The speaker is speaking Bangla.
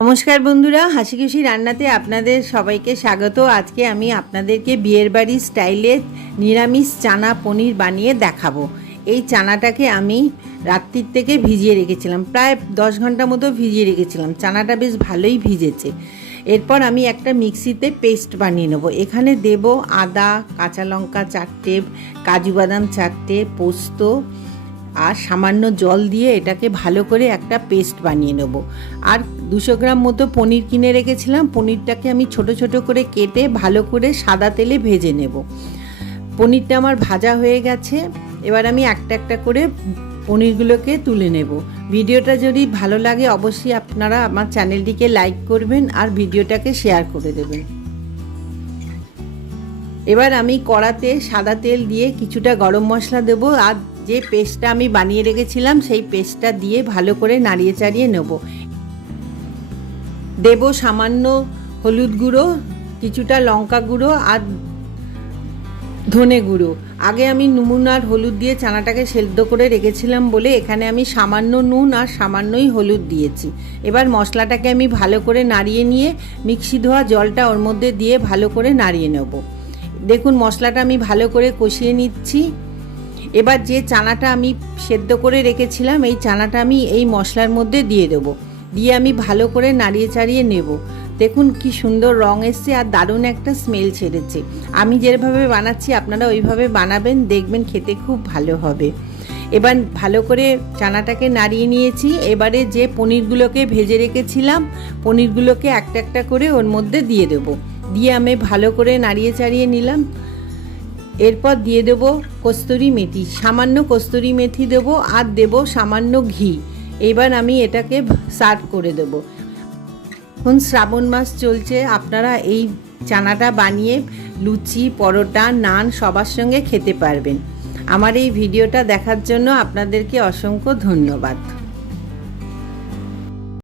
নমস্কার বন্ধুরা, হাসি খুশি রান্নাতে আপনাদের সবাইকে স্বাগত। আজকে আমি আপনাদেরকে বিয়ের বাড়ি স্টাইলে নিরামিষ চানা পনির বানিয়ে দেখাবো। এই চানাটাকে আমি রাত্রির থেকে ভিজিয়ে রেখেছিলাম, প্রায় দশ ঘণ্টা মতো ভিজিয়ে রেখেছিলাম। চানাটা বেশ ভালোই ভিজেছে। এরপর আমি একটা মিক্সিতে পেস্ট বানিয়ে নেব। এখানে দেব আদা, কাঁচা লঙ্কা চারটে, কাজু বাদাম চারটে, পোস্ত আর সামান্য জল দিয়ে এটাকে ভালো করে একটা পেস্ট বানিয়ে নেব। আর দুশো গ্রাম মতো পনির কিনে রেখেছিলাম। পনিরটাকে আমি ছোট ছোট করে কেটে ভালো করে সাদা তেলে ভেজে নেব। পনিরটা আমার ভাজা হয়ে গেছে। এবার আমি একটা একটা করে পনিরগুলোকে তুলে নেব। ভিডিওটা যদি ভালো লাগে অবশ্যই আপনারা আমার চ্যানেলটিকে লাইক করবেন আর ভিডিওটাকে শেয়ার করে দেবেন। এবার আমি কড়াতে সাদা তেল দিয়ে কিছুটা গরম মশলা দেব। আর যে পেস্টটা আমি বানিয়ে রেখেছিলাম, সেই পেস্টটা দিয়ে ভালো করে নাড়িয়ে চাড়িয়ে নেব। দেব সামান্য হলুদ গুঁড়ো, কিছুটা লঙ্কা গুঁড়ো আর ধনে গুঁড়ো। আগে আমি নুন আর হলুদ দিয়ে চানাটাকে সেদ্ধ করে রেখেছিলাম বলে এখানে আমি সামান্য নুন আর সামান্যই হলুদ দিয়েছি। এবার মশলাটাকে আমি ভালো করে নাড়িয়ে নিয়ে মিক্সি ধোয়া জলটা ওর মধ্যে দিয়ে ভালো করে নাড়িয়ে নেব। দেখুন, মশলাটা আমি ভালো করে কষিয়ে নিচ্ছি। এবার যে চানাটা আমি সেদ্ধ করে রেখেছিলাম, এই চানাটা আমি এই মশলার মধ্যে দিয়ে দেবো। দিয়ে আমি ভালো করে নাড়িয়ে চাড়িয়ে নেব। দেখুন কি সুন্দর রং এসছে আর দারুণ একটা স্মেল ছেড়েছে। আমি যেভাবে বানাচ্ছি, আপনারা ওইভাবে বানাবেন, দেখবেন খেতে খুব ভালো হবে। এবার ভালো করে চানাটাকে নাড়িয়ে নিয়েছি। এবারে যে পনিরগুলোকে ভেজে রেখেছিলাম, পনিরগুলোকে একটা একটা করে ওর মধ্যে দিয়ে দেবো। দিয়ে আমি ভালো করে নাড়িয়ে চাড়িয়ে নিলাম। এরপর দিয়ে দেব কস্তুরি মেথি, সামান্য কস্তুরি মেথি দেবো আর দেব সামান্য ঘি। এবার আমি এটাকে সার্ভ করে দেব। এখন শ্রাবণ মাস চলছে, আপনারা এই চানাটা বানিয়ে লুচি, পরোটা, নান সবার সঙ্গে খেতে পারবেন। আমার এই ভিডিওটা দেখার জন্য আপনাদেরকে অসংখ্য ধন্যবাদ।